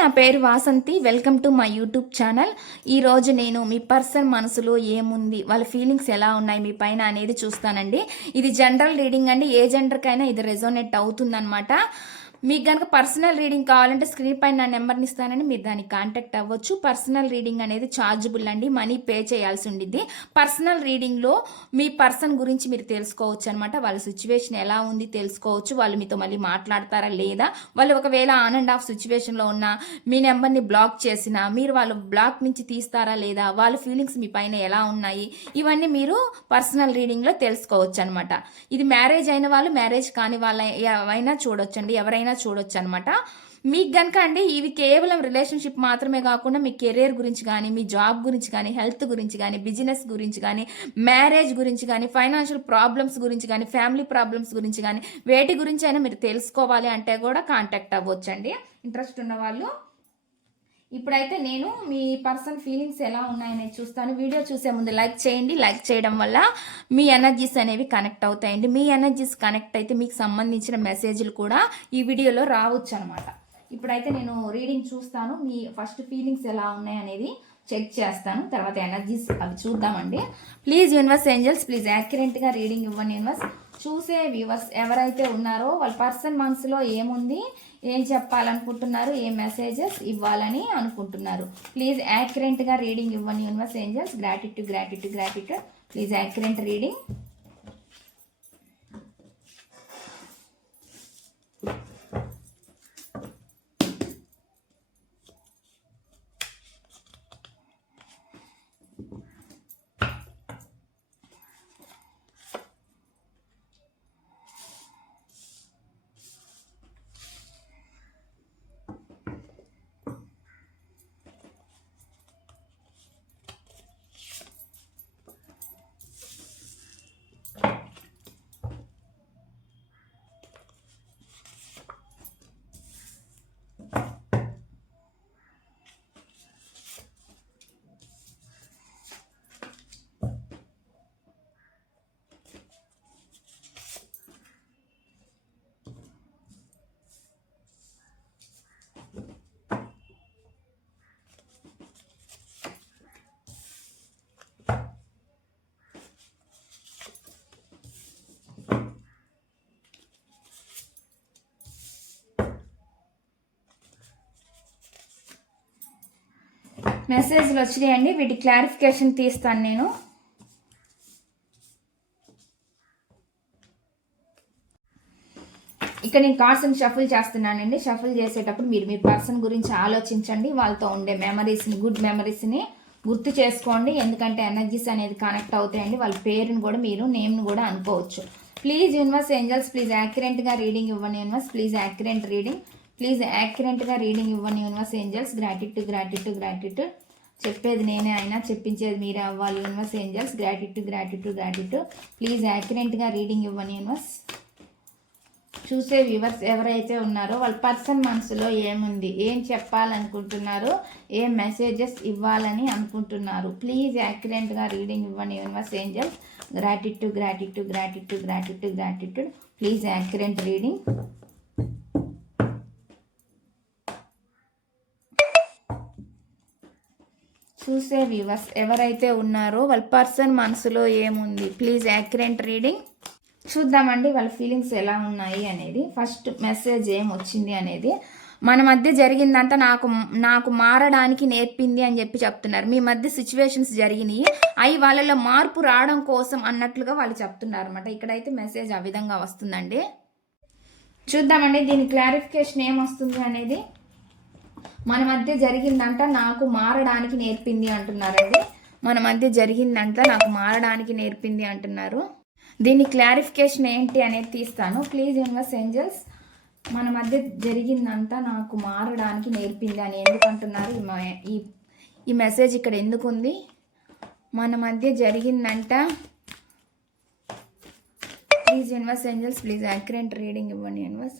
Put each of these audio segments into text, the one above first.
నా పేరు Vasanthi. Welcome to my YouTube channel. ఈరోజు నేను మీ పర్సన్ మనసులో ఏముంది, వాళ్ళ ఫీలింగ్స్ ఎలా ఉన్నాయి మీ పైన అనేది చూస్తానండి. ఇది జనరల్ రీడింగ్ అండి. ఏ జెండర్కైనా ఇది రెజోనేట్ అవుతుందన్నమాట. మీకు కనుక పర్సనల్ రీడింగ్ కావాలంటే స్క్రీన్ పైన నా నెంబర్ని ఇస్తానని మీరు దానికి కాంటాక్ట్ అవ్వచ్చు. పర్సనల్ రీడింగ్ అనేది ఛార్జబుల్ అండి, మనీ పే చేయాల్సి ఉండిద్ది. పర్సనల్ రీడింగ్లో మీ పర్సన్ గురించి మీరు తెలుసుకోవచ్చు అనమాట. వాళ్ళ సిచ్యువేషన్ ఎలా ఉంది తెలుసుకోవచ్చు. వాళ్ళు మీతో మళ్ళీ మాట్లాడతారా లేదా, వాళ్ళు ఒకవేళ ఆన్ అండ్ ఆఫ్ సిచ్యువేషన్లో ఉన్నా, మీ నెంబర్ని బ్లాక్ చేసినా మీరు వాళ్ళ బ్లాక్ నుంచి తీస్తారా లేదా, వాళ్ళ ఫీలింగ్స్ మీ పైన ఎలా ఉన్నాయి, ఇవన్నీ మీరు పర్సనల్ రీడింగ్లో తెలుసుకోవచ్చు అనమాట. ఇది మ్యారేజ్ అయిన వాళ్ళు, మ్యారేజ్ కాని వాళ్ళ ఎవరైనా చూడొచ్చండి, ఎవరైనా చూడొచ్చు అనమాట. మీకు గనక అండి ఇవి కేవలం రిలేషన్షిప్ మాత్రమే కాకుండా మీ కెరీర్ గురించి కానీ, మీ జాబ్ గురించి కానీ, హెల్త్ గురించి కానీ, బిజినెస్ గురించి కానీ, మ్యారేజ్ గురించి కానీ, ఫైనాన్షియల్ ప్రాబ్లమ్స్ గురించి కానీ, ఫ్యామిలీ ప్రాబ్లమ్స్ గురించి కానీ, వేటి గురించి అయినా మీరు తెలుసుకోవాలి అంటే కూడా కాంటాక్ట్ అవ్వచ్చండి ఇంట్రెస్ట్ ఉన్న వాళ్ళు. ఇప్పుడైతే నేను మీ పర్సన్ ఫీలింగ్స్ ఎలా ఉన్నాయని చూస్తాను. వీడియో చూసే ముందు లైక్ చేయండి. లైక్ చేయడం వల్ల మీ ఎనర్జీస్ అనేవి కనెక్ట్ అవుతాయండి. మీ ఎనర్జీస్ కనెక్ట్ అయితే మీకు సంబంధించిన మెసేజ్లు కూడా ఈ వీడియోలో రావచ్చు అనమాట. ఇప్పుడైతే నేను రీడింగ్ చూస్తాను. మీ ఫస్ట్ ఫీలింగ్స్ ఎలా ఉన్నాయి అనేది చెక్ చేస్తాను. తర్వాత ఎనర్జీస్ అవి చూద్దామండి. ప్లీజ్ యూనివర్స్ ఏంజల్స్, ప్లీజ్ యాక్యురేట్గా రీడింగ్ ఇవ్వండి యూనివర్స్. చూసే వ్యూవర్స్ ఎవరైతే ఉన్నారో వాళ్ళ పర్సన్ మనసులో ఏముంది, ఏం చెప్పాలనుకుంటున్నారు, ఏ మెసేజెస్ ఇవ్వాలని అనుకుంటున్నారు, ప్లీజ్ యాక్యురేట్గా రీడింగ్ ఇవ్వండి universe angels. Gratitude gratitude gratitude. Please accurate reading. మెసేజ్లు వచ్చినాయండి, వీటి క్లారిఫికేషన్ తీస్తాను నేను. ఇక్కడ నేను కార్డ్స్ని షఫుల్ చేస్తున్నానండి. షఫుల్ చేసేటప్పుడు మీరు మీ పర్సన్ గురించి ఆలోచించండి. వాళ్ళతో ఉండే మెమరీస్ని, గుడ్ మెమరీస్ని గుర్తు చేసుకోండి. ఎందుకంటే ఎనర్జీస్ అనేది కనెక్ట్ అవుతాయండి. వాళ్ళ పేరుని కూడా మీరు నేమ్ని కూడా అనుకోవచ్చు. ప్లీజ్ యూనివర్స్ ఏంజల్స్, ప్లీజ్ యాక్యురేట్గా రీడింగ్ ఇవ్వండి universe. Please accurate reading. Please యాక్యురేట్గా రీడింగ్ ఇవ్వండి universe angels. Gratitude gratitude gratitude. చెప్పేది నేనే అయినా చెప్పించేది మీరే అవ్వాలి universe angels. Gratitude gratitude gratitude. Please యాక్యురేట్గా రీడింగ్ ఇవ్వండి యూనివర్స్. చూసే వ్యూవర్స్ ఎవరైతే ఉన్నారో వాళ్ళ పర్సన్ మనసులో ఏముంది, ఏం చెప్పాలనుకుంటున్నారు, ఏ మెసేజెస్ ఇవ్వాలని అనుకుంటున్నారు, ప్లీజ్ యాక్యురేట్గా రీడింగ్ ఇవ్వండి universe angels. Gratitude gratitude gratitude gratitude gratitude. Please accurate reading. చూసే వ్యూవర్స్ ఎవరైతే ఉన్నారో వాళ్ళ పర్సన్ మనసులో ఏముంది, ప్లీజ్ యాక్యురేట్ రీడింగ్. చూద్దామండి వాళ్ళ ఫీలింగ్స్ ఎలా ఉన్నాయి అనేది. ఫస్ట్ మెసేజ్ ఏం వచ్చింది అనేది, మన మధ్య జరిగిందంతా నాకు మారడానికి నేర్పింది అని చెప్పి చెప్తున్నారు. మీ మధ్య సిచ్యువేషన్స్ జరిగినాయి, అవి వాళ్ళలో మార్పు రావడం కోసం అన్నట్లుగా వాళ్ళు చెప్తున్నారు అనమాట. ఇక్కడైతే మెసేజ్ ఆ విధంగా వస్తుందండి. చూద్దామండి దీని క్లారిఫికేషన్ ఏమొస్తుంది అనేది. మన మధ్య జరిగిందంట నాకు మారడానికి నేర్పింది అంటున్నారండి. మన మధ్య జరిగిందంట నాకు మారడానికి నేర్పింది అంటున్నారు. దీని క్లారిఫికేషన్ ఏంటి అనేది తీస్తాను. ప్లీజ్ యూనివర్స్ ఏంజల్స్, మన మధ్య జరిగిందంట నాకు మారడానికి నేర్పింది అని ఎందుకు అంటున్నారు, ఈ మెసేజ్ ఇక్కడ ఎందుకు ఉంది? మన మధ్య జరిగిందంట. Please universe angels, please accurate reading ఇవ్వండి యూనివర్స్.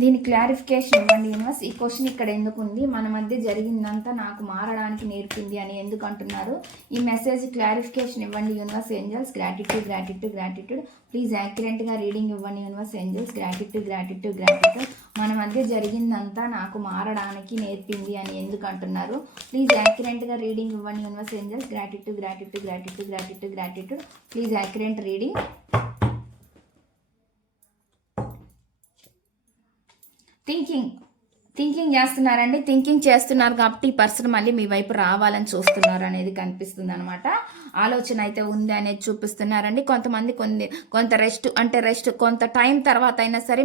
దీని క్లారిఫికేషన్ ఇవ్వండి యూనివర్స్. ఈ క్వశ్చన్ ఇక్కడ ఎందుకు ఉంది, మన మధ్య జరిగిందంతా నాకు మారడానికి నేర్పింది అని ఎందుకు అంటున్నారు, ఈ మెసేజ్ క్లారిఫికేషన్ ఇవ్వండి universe angels. Gratitude gratitude gratitude. Please యాక్యురేట్గా రీడింగ్ ఇవ్వండి universe angels. Gratitude gratitude gratitude. మన మధ్య జరిగిందంతా నాకు మారడానికి నేర్పింది అని ఎందుకు అంటున్నారు? ప్లీజ్ యాక్యురేట్గా రీడింగ్ ఇవ్వండి universe angels. Gratitude gratitude gratitude gratitude gratitude. Please accurate reading. Thinking చేస్తున్నారండి. థింకింగ్ చేస్తున్నారు కాబట్టి ఈ పర్సన్ మళ్ళీ మీ వైపు రావాలని చూస్తున్నారు అనేది కనిపిస్తుంది అనమాట. ఆలోచన అయితే ఉంది అనేది చూపిస్తున్నారండి. కొంతమంది కొంత రెస్ట్ కొంత టైం తర్వాత అయినా సరే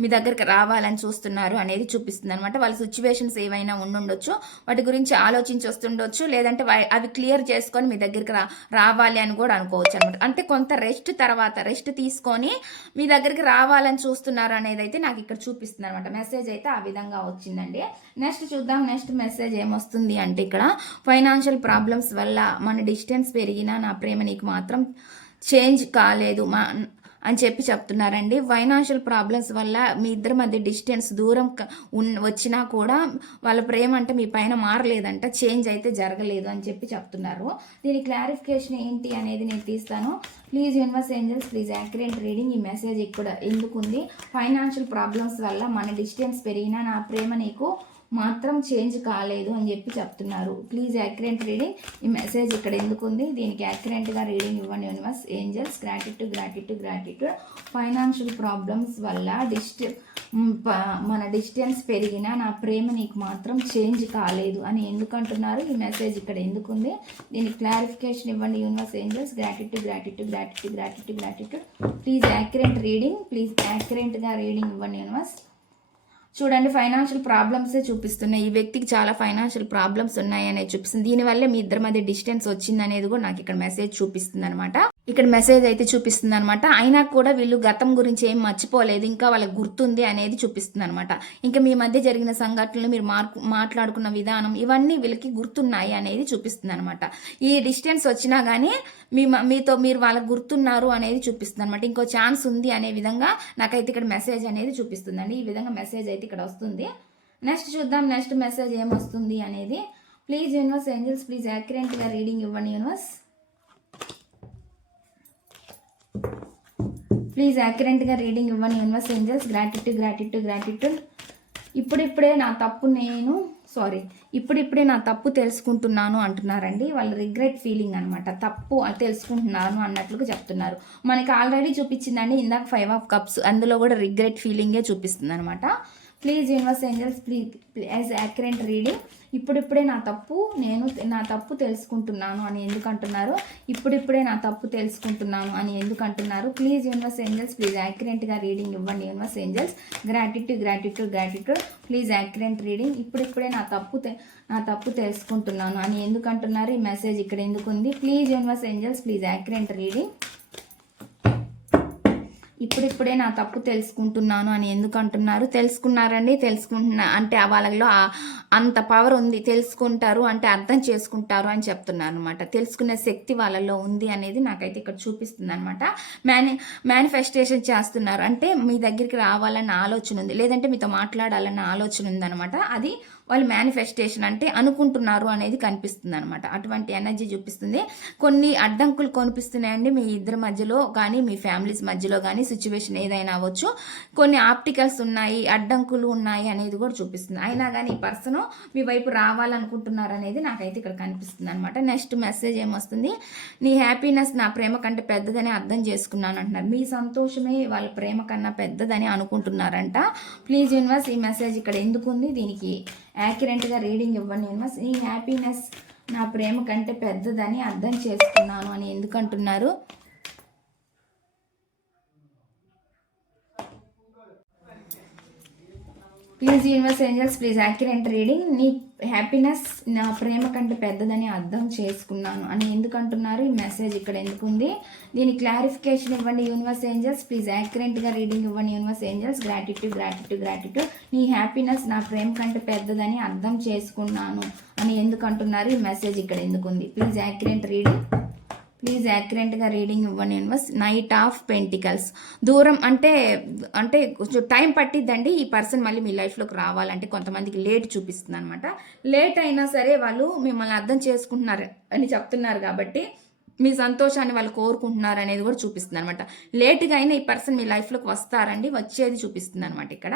మీ దగ్గరికి రావాలని చూస్తున్నారు అనేది చూపిస్తుంది అనమాట. వాళ్ళ సిచ్యువేషన్స్ ఏవైనా ఉండుండొచ్చు, వాటి గురించి ఆలోచించి వస్తుండొచ్చు, లేదంటే అవి క్లియర్ చేసుకొని మీ దగ్గరికి రావాలి అని కూడా అనుకోవచ్చు అనమాట. అంటే కొంత రెస్ట్ తీసుకొని మీ దగ్గరికి రావాలని చూస్తున్నారు అనేది అయితే నాకు ఇక్కడ చూపిస్తుంది అనమాట. మెసేజ్ అయితే ఆ విధంగా వచ్చిందండి. నెక్స్ట్ చూద్దాం. నెక్స్ట్ మెసేజ్ ఏమొస్తుంది అంటే ఇక్కడ ఫైనాన్షియల్ ప్రాబ్లమ్స్ వల్ల మన డిస్టెన్స్ పెరిగినా నా ప్రేమ నీకు మాత్రం చేంజ్ కాలేదు అని చెప్తున్నారండి. ఫైనాన్షియల్ ప్రాబ్లమ్స్ వల్ల మీ ఇద్దరి మధ్య డిస్టెన్స్ దూరం వచ్చినా కూడా వాళ్ళ ప్రేమ అంటే మీ పైన మారలేదంట, చేంజ్ అయితే జరగలేదు అని చెప్తున్నారు. దీని క్లారిఫికేషన్ ఏంటి అనేది నేను తీస్తాను. Please universe angels please accurate reading. ఈ మెసేజ్ ఇక్కడ ఎందుకుంది? ఫైనాన్షియల్ ప్రాబ్లమ్స్ వల్ల మన డిస్టెన్స్ పెరిగినా నా ప్రేమ నీకు మాత్రం చేంజ్ కాలేదు అని చెప్తున్నారు. Please accurate reading. ఈ మెసేజ్ ఇక్కడ ఎందుకు ఉంది? దీనికి యాక్యురేట్గా రీడింగ్ ఇవ్వండి universe angels. Gratitude gratitude gratitude. Financial problems వల్ల మన డిస్టెన్స్ పెరిగినా నా ప్రేమ నీకు మాత్రం చేంజ్ కాలేదు అని ఎందుకు అంటున్నారు? ఈ మెసేజ్ ఇక్కడ ఎందుకు ఉంది? దీనికి క్లారిఫికేషన్ ఇవ్వండి universe angels. Gratitude gratitude gratitude gratitude gratitude. Please accurate reading. Please యాక్యురేట్గా రీడింగ్ ఇవ్వండి యూనివర్స్. చూడండి, ఫైనాన్షియల్ ప్రాబ్లమ్సే చూపిస్తున్నాయి. ఈ వ్యక్తికి చాలా ఫైనాన్షియల్ ప్రాబ్లమ్స్ ఉన్నాయనే చూపిస్తుంది. దీనివల్లే మీ ఇద్దరి మధ్య డిస్టెన్స్ వచ్చింది అనేది కూడా నాకు ఇక్కడ మెసేజ్ చూపిస్తుంది అనమాట. ఇక్కడ మెసేజ్ అయితే చూపిస్తుంది అనమాట. అయినా కూడా వీళ్ళు గతం గురించి ఏం మర్చిపోలేదు, ఇంకా వాళ్ళకి గుర్తుంది అనేది చూపిస్తుంది అనమాట. ఇంకా మీ మధ్య జరిగిన సంఘటనలు, మీరు మాట్లాడుకున్న విధానం, ఇవన్నీ వీళ్ళకి గుర్తున్నాయి అనేది చూపిస్తుంది అనమాట. ఈ డిస్టెన్స్ వచ్చినా కానీ మీతో మీరు వాళ్ళకి గుర్తున్నారు అనేది చూపిస్తుంది అనమాట. ఇంకో ఛాన్స్ ఉంది అనే విధంగా నాకైతే ఇక్కడ మెసేజ్ అనేది చూపిస్తుందండి. ఈ విధంగా మెసేజ్ అయితే ఇక్కడ వస్తుంది. నెక్స్ట్ చూద్దాం నెక్స్ట్ మెసేజ్ ఏమొస్తుంది అనేది. ప్లీజ్ యూనివర్స్ ఏంజల్స్ ప్లీజ్ యాక్యురేట్గా రీడింగ్ ఇవ్వండి యూనివర్స్. ప్లీజ్ యాక్యురేట్గా రీడింగ్ ఇవ్వండి universe angels. Gratitude gratitude gratitude. ఇప్పుడిప్పుడే నా తప్పు తెలుసుకుంటున్నాను అంటున్నారండి. వాళ్ళు రిగ్రెట్ ఫీలింగ్ అనమాట. తప్పు తెలుసుకుంటున్నాను అన్నట్లుగా చెప్తున్నారు. మనకి ఆల్రెడీ చూపించిందండి ఇందాక 5 ఆఫ్ కప్స్, అందులో కూడా రిగ్రెట్ ఫీలింగే చూపిస్తుంది అనమాట. Please universe angels please accurate reading. ఇప్పుడిప్పుడే నా తప్పు తెలుసుకుంటున్నాను అని ఎందుకు అంటున్నారు? ఇప్పుడిప్పుడే నా తప్పు తెలుసుకుంటున్నాను అని ఎందుకు అంటున్నారు? ప్లీజ్ యూనివర్స్ ఏంజల్స్ ప్లీజ్ యాక్యురేట్గా రీడింగ్ ఇవ్వండి universe angels. Gratitude gratitude gratitude. Please accurate reading. ఇప్పుడిప్పుడే నా తప్పు తెలుసుకుంటున్నాను అని ఎందుకు అంటున్నారు? ఈ మెసేజ్ ఇక్కడ ఎందుకు ఉంది? Please universe angels please accurate reading. ఇప్పుడిప్పుడే నా తప్పు తెలుసుకుంటున్నాను అని ఎందుకు అంటున్నారు? తెలుసుకున్నారండి. అంటే వాళ్ళలో అంత పవర్ ఉంది. తెలుసుకుంటారు అంటే అర్థం చేసుకుంటారు అని చెప్తున్నారు అనమాట. తెలుసుకునే శక్తి వాళ్ళలో ఉంది అనేది నాకైతే ఇక్కడ చూపిస్తుంది అనమాట. మేనిఫెస్టేషన్ చేస్తున్నారు అంటే మీ దగ్గరికి రావాలన్న ఆలోచన ఉంది, లేదంటే మీతో మాట్లాడాలన్న ఆలోచన ఉందన్నమాట. అది వాళ్ళు మేనిఫెస్టేషన్ అంటే అనుకుంటున్నారు అనేది కనిపిస్తుంది అనమాట. అటువంటి ఎనర్జీ చూపిస్తుంది. కొన్ని అడ్డంకులు కనిపిస్తున్నాయండి మీ ఇద్దరి మధ్యలో కానీ, మీ ఫ్యామిలీస్ మధ్యలో కానీ. సిచ్యువేషన్ ఏదైనా అవ్వచ్చు. కొన్ని ఆప్టికల్స్ ఉన్నాయి, అడ్డంకులు ఉన్నాయి అనేది కూడా చూపిస్తుంది. అయినా కానీ ఈ పర్సన్ మీ వైపు రావాలనుకుంటున్నారు అనేది నాకైతే ఇక్కడ కనిపిస్తుంది అనమాట. నెక్స్ట్ మెసేజ్ ఏమొస్తుంది? నీ హ్యాపీనెస్ నా ప్రేమ కంటే పెద్దదని అర్థం చేసుకున్నాను అంటున్నారు. మీ సంతోషమే వాళ్ళ ప్రేమ కన్నా పెద్దదని అనుకుంటున్నారంట. ప్లీజ్ యూనివర్స్ ఈ మెసేజ్ ఇక్కడ ఎందుకు ఉంది? దీనికి యాక్యురేట్గా రీడింగ్ ఇవ్వండి యూనివర్స్. ఈ హ్యాపీనెస్ నా ప్రేమ కంటే పెద్దదని అర్థం చేసుకున్నాను అని ఎందుకు అంటున్నారు? Please universe angels please accurate reading. నీ హ్యాపీనెస్ నా ప్రేమ కంటే పెద్దదని అర్థం చేసుకున్నాను అని ఎందుకు అంటున్నారు? ఈ మెసేజ్ ఇక్కడ ఎందుకు ఉంది? దీని క్లారిఫికేషన్ ఇవ్వండి యూనివర్స్ ఏంజల్స్ ప్లీజ్ యాక్యురేట్గా రీడింగ్ ఇవ్వండి universe angels. Gratitude gratitude gratitude. నీ హ్యాపీనెస్ నా ప్రేమ కంటే పెద్దదని అర్థం చేసుకున్నాను అని ఎందుకు అంటున్నారు? ఈ మెసేజ్ ఇక్కడ ఎందుకు ఉంది? Please accurate reading. ప్లీజ్ యాక్యురేట్గా రీడింగ్ ఇవ్వండి యూనివర్స్. Knight of pentacles. దూరం అంటే కొంచెం టైం పట్టిద్దండి ఈ పర్సన్ మళ్ళీ మీ లైఫ్లోకి రావాలంటే. కొంతమందికి లేట్ చూపిస్తుంది అనమాట. లేట్ అయినా సరే వాళ్ళు మిమ్మల్ని అర్థం చేసుకుంటున్నారు అని చెప్తున్నారు కాబట్టి మీ సంతోషాన్ని వాళ్ళు కోరుకుంటున్నారు అనేది కూడా చూపిస్తుంది అనమాట. లేట్గా అయినా ఈ పర్సన్ మీ లైఫ్లోకి వస్తారండి, వచ్చేది చూపిస్తుంది అనమాట. ఇక్కడ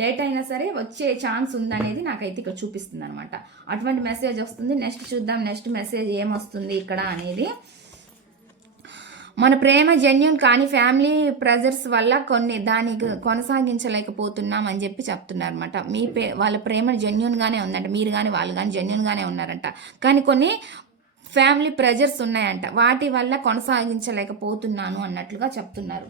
లేట్ అయినా సరే వచ్చే ఛాన్స్ ఉందనేది నాకైతే ఇక్కడ చూపిస్తుంది అనమాట. అటువంటి మెసేజ్ వస్తుంది. నెక్స్ట్ చూద్దాం, నెక్స్ట్ మెసేజ్ ఏమొస్తుంది ఇక్కడ అనేది. మన ప్రేమ జెన్యూన్ కానీ ఫ్యామిలీ ప్రెజర్స్ వల్ల దానికి కొనసాగించలేకపోతున్నాం అని చెప్పి చెప్తున్నారు అనమాట. వాళ్ళ ప్రేమ జెన్యూన్గానే ఉందంట, మీరు కానీ వాళ్ళు కానీ జెన్యూన్గానే ఉన్నారంట. కానీ కొన్ని ఫ్యామిలీ ప్రెజర్స్ ఉన్నాయంట, వాటి వల్ల కొనసాగించలేకపోతున్నాము అన్నట్లుగా చెప్తున్నారు.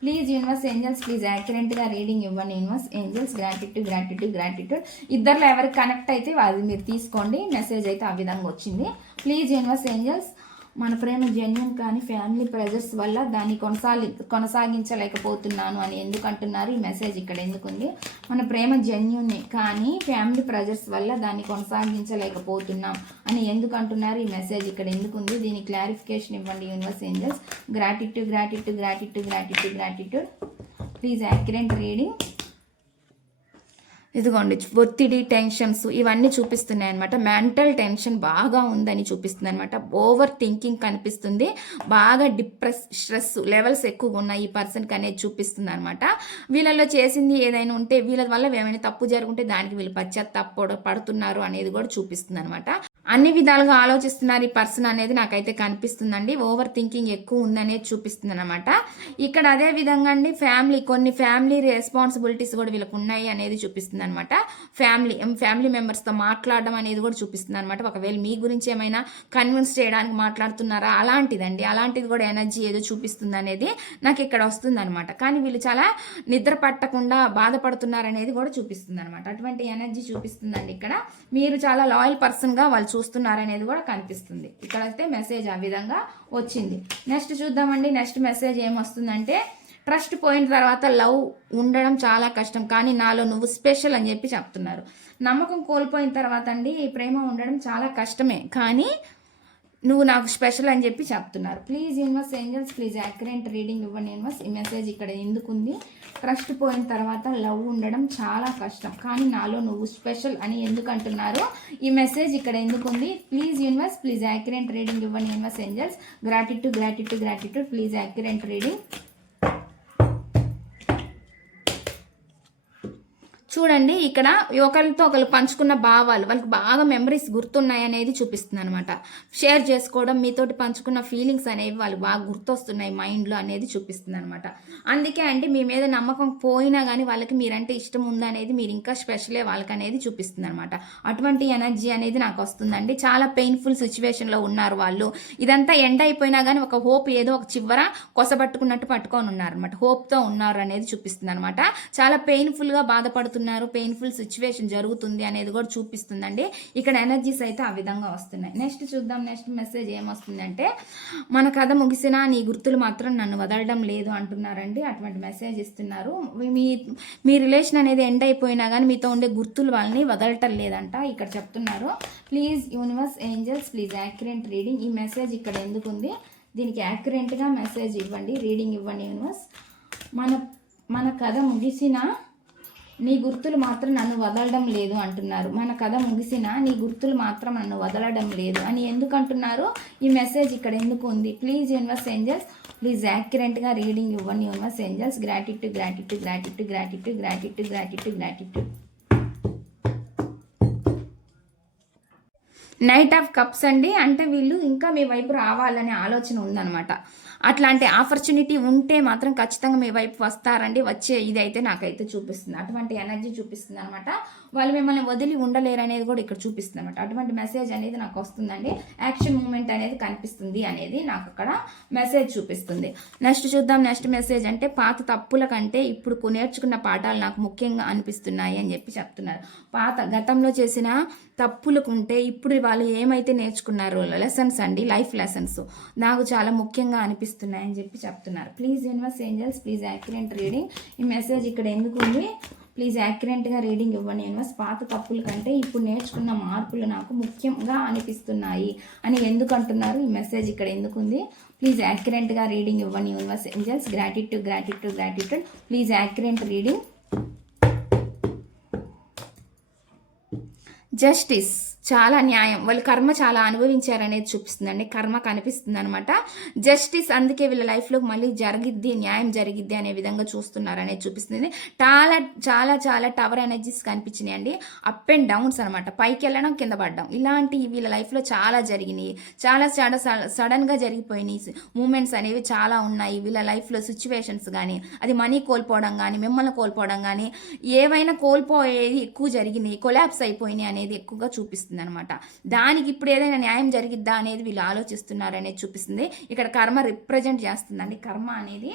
ప్లీజ్ యూనివర్స్ ఏంజల్స్, ప్లీజ్ యాక్యురేట్గా రీడింగ్ ఇవ్వండి యూనివర్స్ ఏంజల్స్. గ్రాటిట్యూడ్. ఇద్దరిలో ఎవరికి కనెక్ట్ అయితే అది మీరు తీసుకోండి. మెసేజ్ అయితే ఆ విధంగా వచ్చింది. ప్లీజ్ యూనివర్స్ ఏంజల్స్, మన ప్రేమ జెన్యూన్ కానీ ఫ్యామిలీ ప్రెజర్స్ వల్ల దాన్ని కొనసాగించలేకపోతున్నాను అని ఎందుకు అంటున్నారు? ఈ మెసేజ్ ఇక్కడ ఎందుకుంది? మన ప్రేమ జెన్యూన్ కానీ ఫ్యామిలీ ప్రెజర్స్ వల్ల దాన్ని కొనసాగించలేకపోతున్నాం అని ఎందుకు అంటున్నారు? ఈ మెసేజ్ ఇక్కడ ఎందుకుంది? దీని క్లారిఫికేషన్ ఇవ్వండి universe angels. Gratitude. Please accurate reading. ఇదిగోండి, ఒత్తిడి, టెన్షన్స్ ఇవన్నీ చూపిస్తున్నాయి అనమాట. మెంటల్ టెన్షన్ బాగా ఉందని చూపిస్తుంది అనమాట. ఓవర్ థింకింగ్ కనిపిస్తుంది. బాగా స్ట్రెస్ లెవెల్స్ ఎక్కువగా ఉన్నాయి ఈ పర్సన్కి అనేది చూపిస్తుంది అనమాట. వీళ్ళలో చేసింది ఏదైనా ఉంటే, వీళ్ళ వల్ల ఏమైనా తప్పు జరుగుంటే దానికి వీళ్ళు పడుతున్నారు అనేది కూడా చూపిస్తుంది అనమాట. అన్ని విధాలుగా ఆలోచిస్తున్నారు ఈ పర్సన్ అనేది నాకైతే కనిపిస్తుందండి. ఓవర్ థింకింగ్ ఎక్కువ ఉందనేది చూపిస్తుంది అనమాట. ఇక్కడ అదే విధంగా అండి కొన్ని ఫ్యామిలీ రెస్పాన్సిబిలిటీస్ కూడా వీళ్ళకి ఉన్నాయి అనేది చూపిస్తుంది అనమాట. ఫ్యామిలీ మెంబర్స్తో మాట్లాడడం అనేది కూడా చూపిస్తుంది అనమాట. ఒకవేళ మీ గురించి ఏమైనా కన్విన్స్ చేయడానికి మాట్లాడుతున్నారా అలాంటిది కూడా ఎనర్జీ ఏదో చూపిస్తుంది అనేది నాకు ఇక్కడ వస్తుంది అనమాట. కానీ వీళ్ళు చాలా నిద్ర పట్టకుండా బాధపడుతున్నారు అనేది కూడా చూపిస్తుంది అనమాట. అటువంటి ఎనర్జీ చూపిస్తుందండి ఇక్కడ. మీరు చాలా లాయల్ పర్సన్గా వాళ్ళు చూస్తున్నారనేది కూడా కనిపిస్తుంది. ఇక్కడైతే మెసేజ్ ఆ విధంగా వచ్చింది. నెక్స్ట్ చూద్దామండి. నెక్స్ట్ మెసేజ్ ఏమొస్తుందంటే, ట్రస్ట్ పోయిన తర్వాత లవ్ ఉండడం చాలా కష్టం, కానీ నాలో నువ్వు స్పెషల్ అని చెప్పి చెప్తున్నారు. నమ్మకం కోల్పోయిన తర్వాత అండి ప్రేమ ఉండడం చాలా కష్టమే, కానీ నువ్వు నాకు స్పెషల్ అని చెప్పి చెప్తున్నారు. Please universe angels, please accurate reading ఇవ్వండి యూనివర్స్. ఈ మెసేజ్ ఇక్కడ ఎందుకుంది? ట్రస్ట్ పోయిన తర్వాత లవ్ ఉండడం చాలా కష్టం, కానీ నాలో నువ్వు స్పెషల్ అని ఎందుకు అంటున్నారు? ఈ మెసేజ్ ఇక్కడ ఎందుకుంది? Please universe, please accurate reading ఇవ్వండి universe angels. Gratitude. Please accurate reading. చూడండి, ఇక్కడ ఒకరితో ఒకరు పంచుకున్న భావాలు వాళ్ళకి బాగా మెమరీస్ గుర్తున్నాయి అనేది చూపిస్తుంది అనమాట. షేర్ చేసుకోవడం, మీతోటి పంచుకున్న ఫీలింగ్స్ అనేవి వాళ్ళు బాగా గుర్తొస్తున్నాయి మైండ్లో అనేది చూపిస్తుంది అనమాట. అందుకే అండి మీ మీద నమ్మకం పోయినా కానీ వాళ్ళకి మీరంటే ఇష్టం ఉందనేది, మీరు ఇంకా స్పెషలే వాళ్ళకి అనేది చూపిస్తుంది అనమాట. అటువంటి ఎనర్జీ అనేది నాకు వస్తుందండి. చాలా పెయిన్ఫుల్ సిచ్యువేషన్లో ఉన్నారు వాళ్ళు. ఇదంతా ఎండ్ అయిపోయినా కానీ ఒక హోప్ ఏదో ఒక చివర కొసబట్టుకున్నట్టు పట్టుకొని ఉన్నారనమాట. హోప్తో ఉన్నారు అనేది చూపిస్తుంది అనమాట. చాలా పెయిన్ఫుల్గా బాధపడుతున్నారు, పెయిన్ఫుల్ సిచ్యువేషన్ జరుగుతుంది అనేది కూడా చూపిస్తుందండి. ఇక్కడ ఎనర్జీస్ అయితే ఆ విధంగా వస్తున్నాయి. నెక్స్ట్ చూద్దాం. నెక్స్ట్ మెసేజ్ ఏమొస్తుందంటే, మన కథ ముగిసినా నీ గుర్తులు మాత్రం నన్ను వదలడం లేదు అంటున్నారండి. అటువంటి మెసేజ్ ఇస్తున్నారు. మీ రిలేషన్ అనేది ఎండ్ అయిపోయినా కానీ మీతో ఉండే గుర్తులు వాళ్ళని వదలటం లేదంట ఇక్కడ చెప్తున్నారు. Please universe angels, please accurate reading. ఈ మెసేజ్ ఇక్కడ ఎందుకుంది? దీనికి యాక్యురేట్గా మెసేజ్ ఇవ్వండి, రీడింగ్ ఇవ్వండి యూనివర్స్. మన కథ ముగిసినా నీ గుర్తులు మాత్రం నన్ను వదలడం లేదు అంటున్నారు. మన కథ ముగిసినా నీ గుర్తులు మాత్రం నన్ను వదలడం లేదు అని ఎందుకు అంటున్నారు? ఈ మెసేజ్ ఇక్కడ ఎందుకు ఉంది? ప్లీజ్ యూనివర్స్ ఏంజల్స్, ప్లీజ్ యాక్యురేట్గా రీడింగ్ ఇవ్వండి universe angels. Gratitude. Knight of cups అండి. అంటే వీళ్ళు ఇంకా మీ వైపు రావాలనే ఆలోచన ఉందన్నమాట. అట్లాంటి ఆపర్చునిటీ ఉంటే మాత్రం ఖచ్చితంగా మీ వైపు వస్తారండి. వచ్చే ఇదైతే నాకైతే చూపిస్తుంది, అటువంటి ఎనర్జీ చూపిస్తుంది అనమాట. వాళ్ళు మిమ్మల్ని వదిలి ఉండలేరు అనేది కూడా ఇక్కడ చూపిస్తుంది అనమాట. అటువంటి మెసేజ్ అనేది నాకు వస్తుందండి. యాక్షన్ మూమెంట్ అనేది కనిపిస్తుంది అనేది నాకు అక్కడ మెసేజ్ చూపిస్తుంది. నెక్స్ట్ చూద్దాం. నెక్స్ట్ మెసేజ్ అంటే, పాత తప్పుల కంటే ఇప్పుడు నేర్చుకున్న పాఠాలు నాకు ముఖ్యంగా అనిపిస్తున్నాయి అని చెప్పి చెప్తున్నారు. గతంలో చేసిన తప్పులకుంటే ఇప్పుడు వాళ్ళు ఏమైతే నేర్చుకున్నారో లెసన్స్ అండి, లైఫ్ లెసన్స్ నాకు చాలా ముఖ్యంగా అనిపిస్తున్నాయని చెప్పి చెప్తున్నారు. Please universe angels, please accurate reading. ఈ మెసేజ్ ఇక్కడ ఎందుకు ఉంది? ప్లీజ్ యాక్యురేట్గా రీడింగ్ ఇవ్వండి యూనివర్స్. పాత తప్పుల కంటే ఇప్పుడు నేర్చుకున్న మార్పులు నాకు ముఖ్యంగా అనిపిస్తున్నాయి అని ఎందుకు అంటున్నారు? ఈ మెసేజ్ ఇక్కడ ఎందుకు ఉంది? ప్లీజ్ యాక్యురేట్గా రీడింగ్ ఇవ్వండి universe angels. Gratitude. Please accurate reading. Justice. చాలా న్యాయం, వాళ్ళు కర్మ చాలా అనుభవించారనేది చూపిస్తుందండి. కర్మ కనిపిస్తుంది అనమాట. జస్టిస్, అందుకే వీళ్ళ లైఫ్లోకి మళ్ళీ జరిగిద్ది, న్యాయం జరిగిద్ది అనే విధంగా చూస్తున్నారు అనేది చూపిస్తుంది. చాలా చాలా చాలా టవర్ ఎనర్జీస్ కనిపించినాయి అండి. అప్ అండ్ డౌన్స్ అనమాట, పైకి వెళ్ళడం కింద పడడం, ఇలాంటి వీళ్ళ లైఫ్లో చాలా జరిగినాయి. చాలా చాలా సడన్గా జరిగిపోయినాయి మూమెంట్స్ అనేవి చాలా ఉన్నాయి వీళ్ళ లైఫ్లో. సిచ్యువేషన్స్ కానీ, అది మనీ కోల్పోవడం కానీ, మిమ్మల్ని కోల్పోవడం కానీ, ఏవైనా కోల్పోయేది ఎక్కువ జరిగినాయి, కొలాప్స్ అయిపోయినాయి అనేది ఎక్కువగా చూపిస్తుంది అనమాట. దానికి ఇప్పుడు ఏదైనా న్యాయం జరిగిద్దా అనేది వీళ్ళు ఆలోచిస్తున్నారు అనేది చూపిస్తుంది. ఇక్కడ కర్మ రిప్రజెంట్ చేస్తుందండి. కర్మ అనేది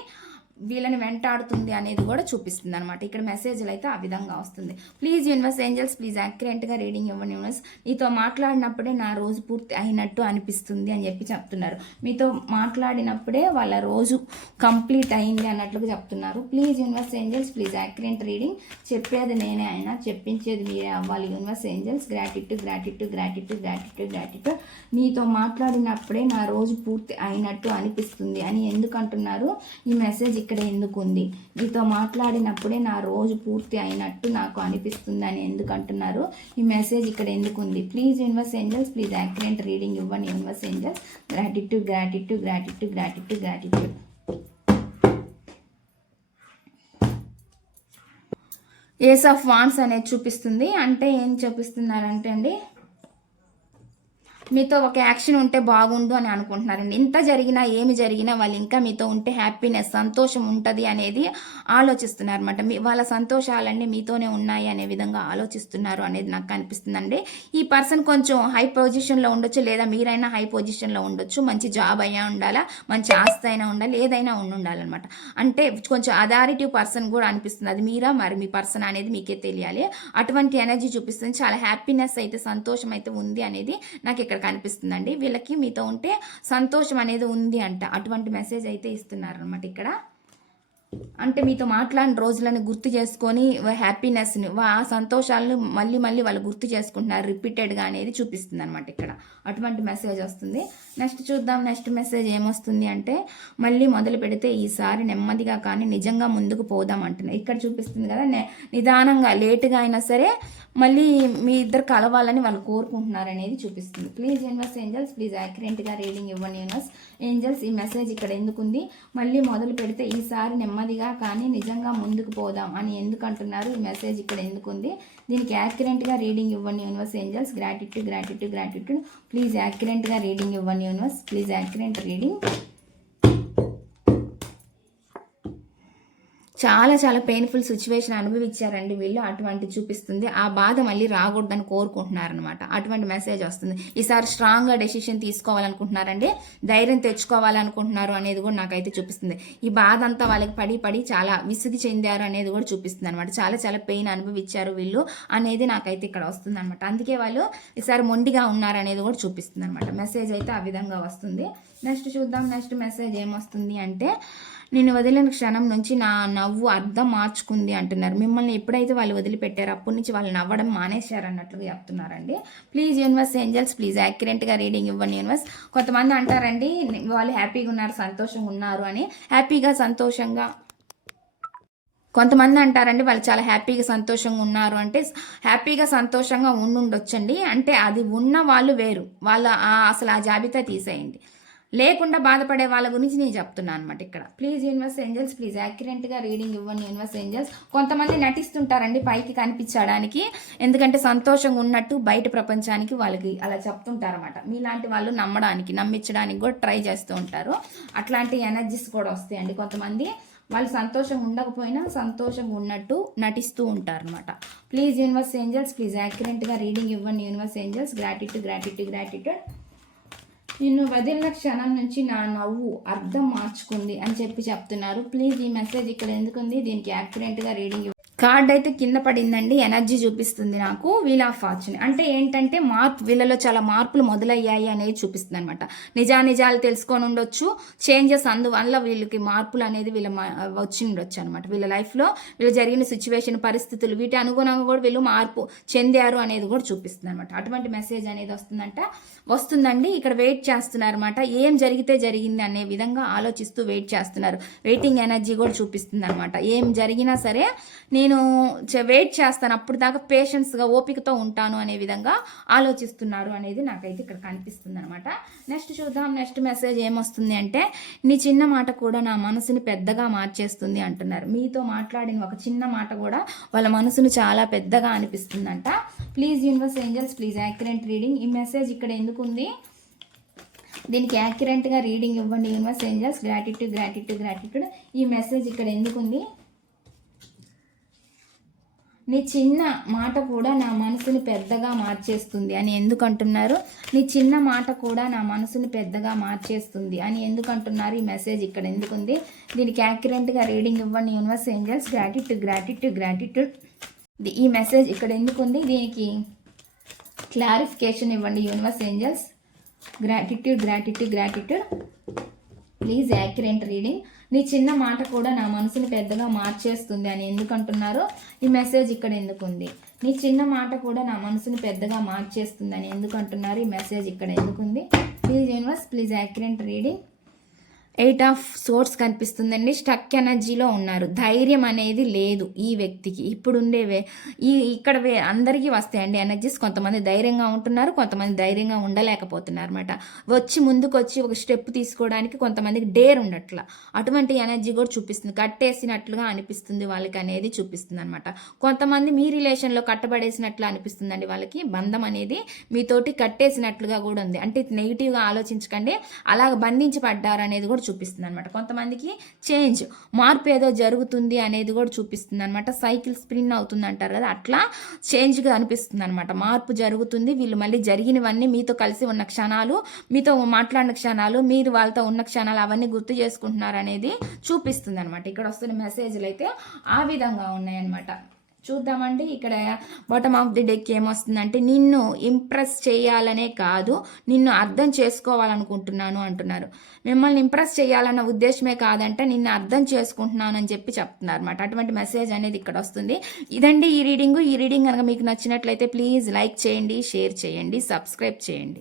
వీళ్ళని వెంటాడుతుంది అనేది కూడా చూపిస్తుంది అనమాట. ఇక్కడ మెసేజ్లు అయితే ఆ విధంగా వస్తుంది. ప్లీజ్ యూనివర్స్ ఏంజల్స్, ప్లీజ్ యాక్యురేట్గా రీడింగ్ ఇవ్వండి యూనివర్స్. నీతో మాట్లాడినప్పుడే నా రోజు పూర్తి అయినట్టు అనిపిస్తుంది అని చెప్పి చెప్తున్నారు. మీతో మాట్లాడినప్పుడే వాళ్ళ రోజు కంప్లీట్ అయింది అన్నట్లుగా చెప్తున్నారు. Please universe angels, please accurate reading. చెప్పేది నేనే అయినా చెప్పించేది మీరే అవ్వాలి universe angels. Gratitude gratitude gratitude gratitude gratitude. నీతో మాట్లాడినప్పుడే నా రోజు పూర్తి అయినట్టు అనిపిస్తుంది అని ఎందుకు అంటున్నారు? ఈ మెసేజ్ ఇక్కడ ఎందుకు ఉంది? నీతో మాట్లాడినప్పుడే నా రోజు పూర్తి అయినట్టు నాకు అనిపిస్తుంది అని ఎందుకు అంటున్నారు? ఈ మెసేజ్ ఇక్కడ ఎందుకు ఉంది? Please universe angels, please accurate reading ఇవ్వండి universe angels. Gratitude gratitude gratitude gratitude gratitude. Ace of wands అనేది చూపిస్తుంది. అంటే ఏం చూపిస్తున్నారంటే అండి, మీతో ఒక యాక్షన్ ఉంటే బాగుండు అని అనుకుంటున్నారండి. ఇంత జరిగినా ఏమి జరిగినా వాళ్ళు ఇంకా మీతో ఉంటే హ్యాపీనెస్, సంతోషం ఉంటుంది అనేది ఆలోచిస్తున్నారు అనమాట. వాళ్ళ సంతోషాలన్నీ మీతోనే ఉన్నాయి అనే విధంగా ఆలోచిస్తున్నారు అనేది నాకు కనిపిస్తుందండి. ఈ పర్సన్ కొంచెం హై పొజిషన్లో ఉండొచ్చు, లేదా మీరైనా హై పొజిషన్లో ఉండొచ్చు. మంచి జాబ్ అయినా ఉండాలా, మంచి ఆస్తి అయినా ఉండాలి, ఏదైనా ఉండాలన్నమాట. అంటే కొంచెం అథారిటివ్ పర్సన్ కూడా అనిపిస్తుంది. అది మీరా మరి మీ పర్సన్ అనేది మీకే తెలియాలి. అటువంటి ఎనర్జీ చూపిస్తుంది. చాలా హ్యాపీనెస్ అయితే, సంతోషం అయితే ఉంది అనేది నాకు ఇక్కడ కనిపిస్తుందండి. వీళ్ళకి మీతో ఉంటే సంతోషం అనేది ఉంది అంట. అటువంటి మెసేజ్ అయితే ఇస్తున్నారు అనమాట ఇక్కడ. అంటే మీతో మాట్లాడిన రోజులను గుర్తు చేసుకొని హ్యాపీనెస్ని, ఆ సంతోషాలను మళ్ళీ మళ్ళీ వాళ్ళు గుర్తు చేసుకుంటున్నారు రిపీటెడ్గా అనేది చూపిస్తుంది అనమాట ఇక్కడ. అటువంటి మెసేజ్ వస్తుంది. నెక్స్ట్ చూద్దాం, నెక్స్ట్ మెసేజ్ ఏమొస్తుంది అంటే, మళ్ళీ మొదలు పెడితే ఈసారి నెమ్మదిగా కానీ నిజంగా ముందుకు పోదాం అంటున్నారు. ఇక్కడ చూపిస్తుంది కదా, నిదానంగా లేటుగా అయినా సరే మళ్ళీ మీ ఇద్దరు కలవాలని వాళ్ళు కోరుకుంటున్నారు అనేది చూపిస్తుంది. ప్లీజ్ యూనివర్స్ ఏంజల్స్, ప్లీజ్ యాక్యురేట్గా రీడింగ్ ఇవ్వండి యూనివర్స్ ఏంజల్స్. ఈ మెసేజ్ ఇక్కడ ఎందుకుంది? మళ్ళీ మొదలు పెడితే ఈసారి నెమ్మదిగా కానీ నిజంగా ముందుకు పోదాం అని ఎందుకు అంటున్నారు? ఈ మెసేజ్ ఇక్కడ ఎందుకుంది? దీనికి యాక్యురేట్గా రీడింగ్ ఇవ్వండి universe angels. Gratitude gratitude gratitude. Please యాక్యురేట్గా రీడింగ్ ఇవ్వండి యూనివర్స్. Please accurate reading. చాలా చాలా పెయిన్ఫుల్ సిచ్యువేషన్ అనుభవించారండి వీళ్ళు. అటువంటి చూపిస్తుంది. ఆ బాధ మళ్ళీ రాకూడదని కోరుకుంటున్నారనమాట. అటువంటి మెసేజ్ వస్తుంది. ఈసారి స్ట్రాంగ్గా డెసిషన్ తీసుకోవాలనుకుంటున్నారండి, ధైర్యం తెచ్చుకోవాలనుకుంటున్నారు అనేది కూడా నాకైతే చూపిస్తుంది. ఈ బాధ అంతా వాళ్ళకి పడి పడి చాలా విసిగి చెందారు అనేది కూడా చూపిస్తుంది అనమాట. చాలా చాలా పెయిన్ అనుభవించారు వీళ్ళు అనేది నాకైతే ఇక్కడ వస్తుంది అనమాట. అందుకే వాళ్ళు ఈసారి మొండిగా ఉన్నారు అనేది కూడా చూపిస్తుంది అనమాట. మెసేజ్ అయితే ఆ విధంగా వస్తుంది. నెక్స్ట్ చూద్దాం, నెక్స్ట్ మెసేజ్ ఏమొస్తుంది అంటే, నేను వదిలిన క్షణం నుంచి నా నవ్వు అర్థం మార్చుకుంది అంటున్నారు. మిమ్మల్ని ఎప్పుడైతే వాళ్ళు వదిలిపెట్టారో అప్పటి నుంచి వాళ్ళు నవ్వడం మానేశారు అన్నట్లుగా చెప్తున్నారండి. ప్లీజ్ యూనివర్స్ ఏంజల్స్, ప్లీజ్ యాక్యురేట్గా రీడింగ్ ఇవ్వండి యూనివర్స్. కొంతమంది అంటారండి వాళ్ళు హ్యాపీగా ఉన్నారు, సంతోషంగా ఉన్నారు అని. హ్యాపీగా సంతోషంగా కొంతమంది అంటారండి వాళ్ళు చాలా హ్యాపీగా సంతోషంగా ఉన్నారు అంటే, హ్యాపీగా సంతోషంగా ఉండుండొచ్చండి. అంటే అది ఉన్న వాళ్ళు వేరు, వాళ్ళ అసలు ఆ జాబితా తీసేయండి. లేకుండా బాధపడే వాళ్ళ గురించి నేను చెప్తున్నాను అనమాట ఇక్కడ. ప్లీజ్ యూనివర్స్ ఏంజల్స్, ప్లీజ్ యాక్యురేట్గా రీడింగ్ ఇవ్వండి యూనివర్స్ ఏంజల్స్. కొంతమంది నటిస్తుంటారండి పైకి కనిపించడానికి, ఎందుకంటే సంతోషంగా ఉన్నట్టు బయట ప్రపంచానికి వాళ్ళకి అలా చెప్తుంటారన్నమాట. మీలాంటి వాళ్ళు నమ్మించడానికి కూడా ట్రై చేస్తూ ఉంటారు. అట్లాంటి ఎనర్జీస్ కూడా వస్తాయండి. కొంతమంది వాళ్ళు సంతోషంగా ఉండకపోయినా సంతోషంగా ఉన్నట్టు నటిస్తూ ఉంటారు అనమాట. ప్లీజ్ యూనివర్స్ ఏంజల్స్, ప్లీజ్ యాక్యురేట్గా రీడింగ్ ఇవ్వండి universe angels. Gratitude gratitude gratitude. నిన్ను వదిలిన క్షణం నుంచి నా నవ్వు అర్థం మార్చుకుంది అని చెప్పి చెప్తున్నారు. ప్లీజ్ ఈ మెసేజ్ ఇక్కడ ఎందుకుంది? దీనికి యాక్యురేట్గా రీడింగ్. కార్డ్ అయితే కింద పడిందండి, ఎనర్జీ చూపిస్తుంది నాకు. వీల్ ఆఫ్ ఫార్చ్యూన్ అంటే ఏంటంటే వీళ్ళలో చాలా మార్పులు మొదలయ్యాయి అనేది చూపిస్తుంది అనమాట. నిజాలు తెలుసుకొని ఉండొచ్చు, చేంజెస్ అందువల్ల వీళ్ళకి మార్పులు అనేది వచ్చి ఉండొచ్చు అనమాట. వీళ్ళ లైఫ్లో వీళ్ళు జరిగిన సిచ్యువేషన్, పరిస్థితులు, వీటి అనుగుణంగా కూడా వీళ్ళు మార్పు చెందారు అనేది కూడా చూపిస్తుంది అనమాట. అటువంటి మెసేజ్ అనేది వస్తుందండి. ఇక్కడ వెయిట్ చేస్తున్నారు అనమాట. ఏం జరిగితే జరిగింది అనే విధంగా ఆలోచిస్తూ వెయిట్ చేస్తున్నారు. వెయిటింగ్ ఎనర్జీ కూడా చూపిస్తుంది అనమాట. ఏం జరిగినా సరే నేను నేను వెయిట్ చేస్తాను, అప్పుడు దాకా పేషెన్స్గా ఓపికతో ఉంటాను అనే విధంగా ఆలోచిస్తున్నారు అనేది నాకైతే ఇక్కడ కనిపిస్తుంది అనమాట. నెక్స్ట్ చూద్దాం. నెక్స్ట్ మెసేజ్ ఏమొస్తుంది అంటే, నీ చిన్న మాట కూడా నా మనసుని పెద్దగా మార్చేస్తుంది అంటున్నారు. మీతో మాట్లాడిన ఒక చిన్న మాట కూడా వాళ్ళ మనసును చాలా పెద్దగా అనిపిస్తుందంట. Please universe angels please accurate reading. ఈ మెసేజ్ ఇక్కడ ఎందుకు ఉంది, దీనికి యాక్యురేట్గా రీడింగ్ ఇవ్వండి universe angels. Gratitude gratitude gratitude. ఈ మెసేజ్ ఇక్కడ ఎందుకుంది, నీ చిన్న మాట కూడా నా మనసుని పెద్దగా మార్చేస్తుంది అని ఎందుకు అంటున్నారు. నీ చిన్న మాట కూడా నా మనసుని పెద్దగా మార్చేస్తుంది అని ఎందుకు అంటున్నారు. ఈ మెసేజ్ ఇక్కడ ఎందుకుంది, దీనికి యాక్యురేట్గా రీడింగ్ ఇవ్వండి universe angels. Gratitude gratitude gratitude. ఈ మెసేజ్ ఇక్కడ ఎందుకుంది, దీనికి క్లారిఫికేషన్ ఇవ్వండి universe angels. Gratitude gratitude gratitude. Please accurate reading. నీ చిన్న మాట కూడా నా మనసుని పెద్దగా మార్చేస్తుంది అని ఎందుకు అంటున్నారు. ఈ మెసేజ్ ఇక్కడ ఎందుకుంది, నీ చిన్న మాట కూడా నా మనసుని పెద్దగా మార్చేస్తుంది అని ఎందుకు అంటున్నారు. ఈ మెసేజ్ ఇక్కడ ఎందుకుంది. Please universe please accurate reading. 8 of source కనిపిస్తుందండి. స్టక్ ఎనర్జీలో ఉన్నారు. ధైర్యం అనేది లేదు ఈ వ్యక్తికి. ఇప్పుడు ఉండేవే ఇక్కడ అందరికీ వస్తాయండి ఎనర్జీస్. కొంతమంది ధైర్యంగా ఉంటున్నారు, కొంతమంది ధైర్యంగా ఉండలేకపోతున్నారు అనమాట. ముందుకు వచ్చి ఒక స్టెప్ తీసుకోవడానికి కొంతమందికి డేర్ ఉండట్లా. అటువంటి ఎనర్జీ కూడా చూపిస్తుంది. కట్టేసినట్లుగా అనిపిస్తుంది వాళ్ళకి అనేది చూపిస్తుంది అనమాట. కొంతమంది మీ రిలేషన్లో కట్టబడేసినట్లు అనిపిస్తుందండి వాళ్ళకి. బంధం అనేది మీతోటి కట్టేసినట్లుగా కూడా ఉంది. అంటే నెగిటివ్గా ఆలోచించకండి, అలాగ బంధించి పడ్డారు అనేది కూడా చూపిస్తుంది అనమాట. కొంతమందికి మార్పు ఏదో జరుగుతుంది అనేది కూడా చూపిస్తుంది అనమాట. సైకిల్ స్పిన్ అవుతుంది అంటారు కదా, అట్లా చేంజ్గా అనిపిస్తుంది అనమాట. మార్పు జరుగుతుంది. వీళ్ళు మళ్ళీ జరిగినవన్నీ మీతో కలిసి ఉన్న క్షణాలు, మీతో మాట్లాడిన క్షణాలు, మీరు వాళ్ళతో ఉన్న క్షణాలు అవన్నీ గుర్తు చేసుకుంటున్నారు అనేది చూపిస్తుంది అనమాట. ఇక్కడ వస్తున్న మెసేజ్లు అయితే ఆ విధంగా ఉన్నాయన్నమాట. చూద్దామండి. ఇక్కడ బాటమ్ ఆఫ్ ది డెక్ ఏమొస్తుందంటే, నిన్ను ఇంప్రెస్ చేయాలనే కాదు, నిన్ను అర్థం చేసుకోవాలనుకుంటున్నాను అంటున్నారు. మిమ్మల్ని ఇంప్రెస్ చేయాలన్న ఉద్దేశమే కాదంటే నిన్ను అర్థం చేసుకుంటున్నాను అని చెప్పి చెప్తున్నారు అనమాట. అటువంటి మెసేజ్ అనేది ఇక్కడ వస్తుంది. ఇదండి ఈ రీడింగ్. ఈ రీడింగ్ కనుక మీకు నచ్చినట్లయితే ప్లీజ్ లైక్ చేయండి, షేర్ చేయండి, సబ్స్క్రైబ్ చేయండి.